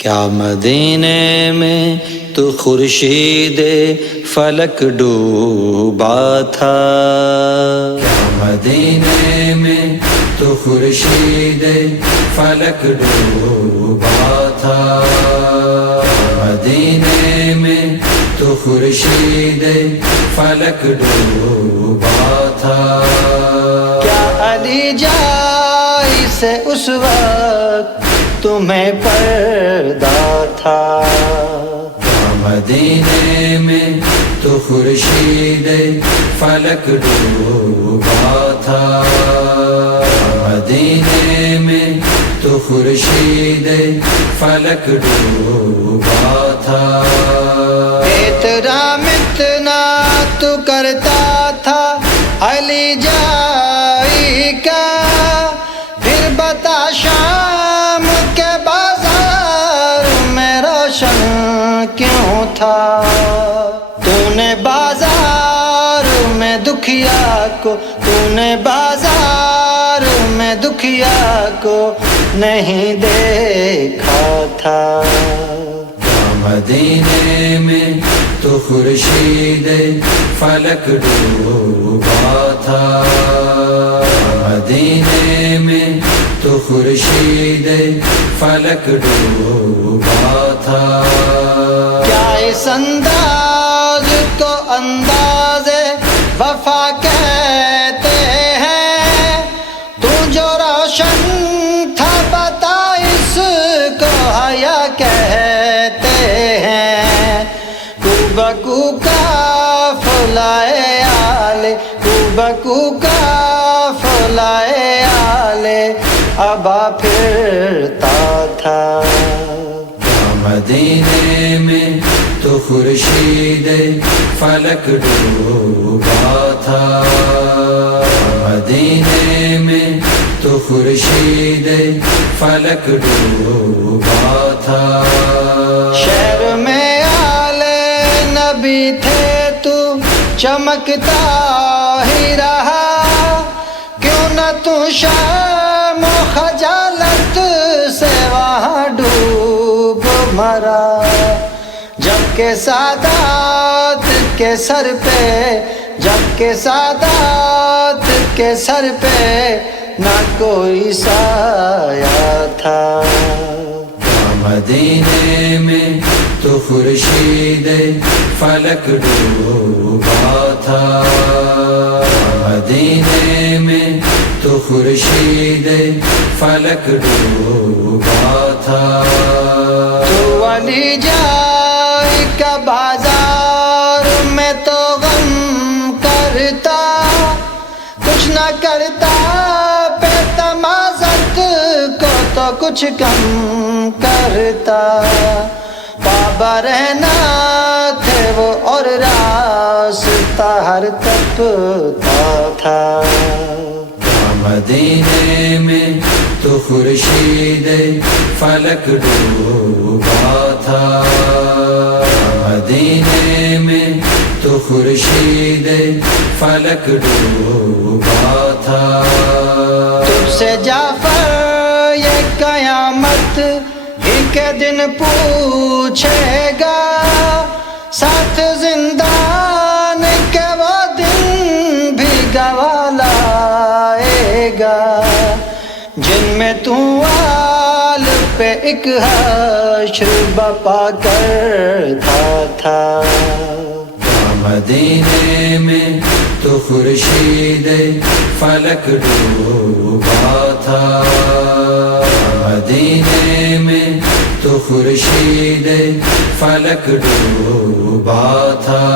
کیا مدینے میں تو خورشید فلک ڈوبا تھا، کیا مدینے میں تو خورشید فلک ڈوبا تھا، مدینے میں تو خورشید فلک ڈوبا تھا، کیا علی جائی سے اس وقت تمہیں پردہ تھا، مدینے میں تو خورشید فلک ڈوبا تھا، مدینے میں تو خورشید فلک ڈوبا تھا، احترام اتنا تو کرتا تھا علی جائی کا، پھر بتا شام کے بازار میں روشن کیوں تھا، تو نے بازار میں دکھیا کو، تو نے بازار میں دکھیا کو نہیں دیکھا تھا، مدینے میں تو خورشید فلک ڈوبا تھا، مدینے میں تو خورشید فلک ڈوبا تھا، کیا اس انداز کو انداز وفا کہتے ہیں، تو جو روشن تھا بتا اس کو حیا کہتے ہیں، کو بکو کا فلائے آلے، کو بکو کا فلائے آلے ابا پھرتا تھا، مدینے میں تو خورشید فلک ڈوبا تھا، مدینے میں تو خورشید فلک ڈوبا تھا، شہر میں آلے نبی تھے تو چمکتا ہی رہا، کیوں نہ تو شرم و خجالت سے وہاں ڈوب مرا، جبکہ سادات کے سر پہ، جبکہ سادات کے سر پہ نہ کوئی سایہ تھا، مدینے میں تو خورشید فلک ڈوبا تھا، مدینے میں تو خورشید فلک ڈوبا تھا، تو علی جائی کا بازار میں تو غم کرتا، کچھ نہ کرتا پہ تمازت کو تو کچھ کم کرتا، بابا رہنا تھے وہ اور راستہ ہر تپتا تھا، مدینے میں تو خورشید فلک ڈوبا تھا، مدینے میں تو خورشید فلک ڈوبا تھا، تجھ سے جعفر یہ قیامت ہی کے دن پوچھے گا، ساتھ زندان کے وہ دن بھی گواہ لائے گا، جن میں تو آل پہ ایک حشر بپا کرتا تھا، مدینے میں تو خورشید فلک ڈوبا تھا، مدینے میں تو خورشید فلک ڈوبا تھا۔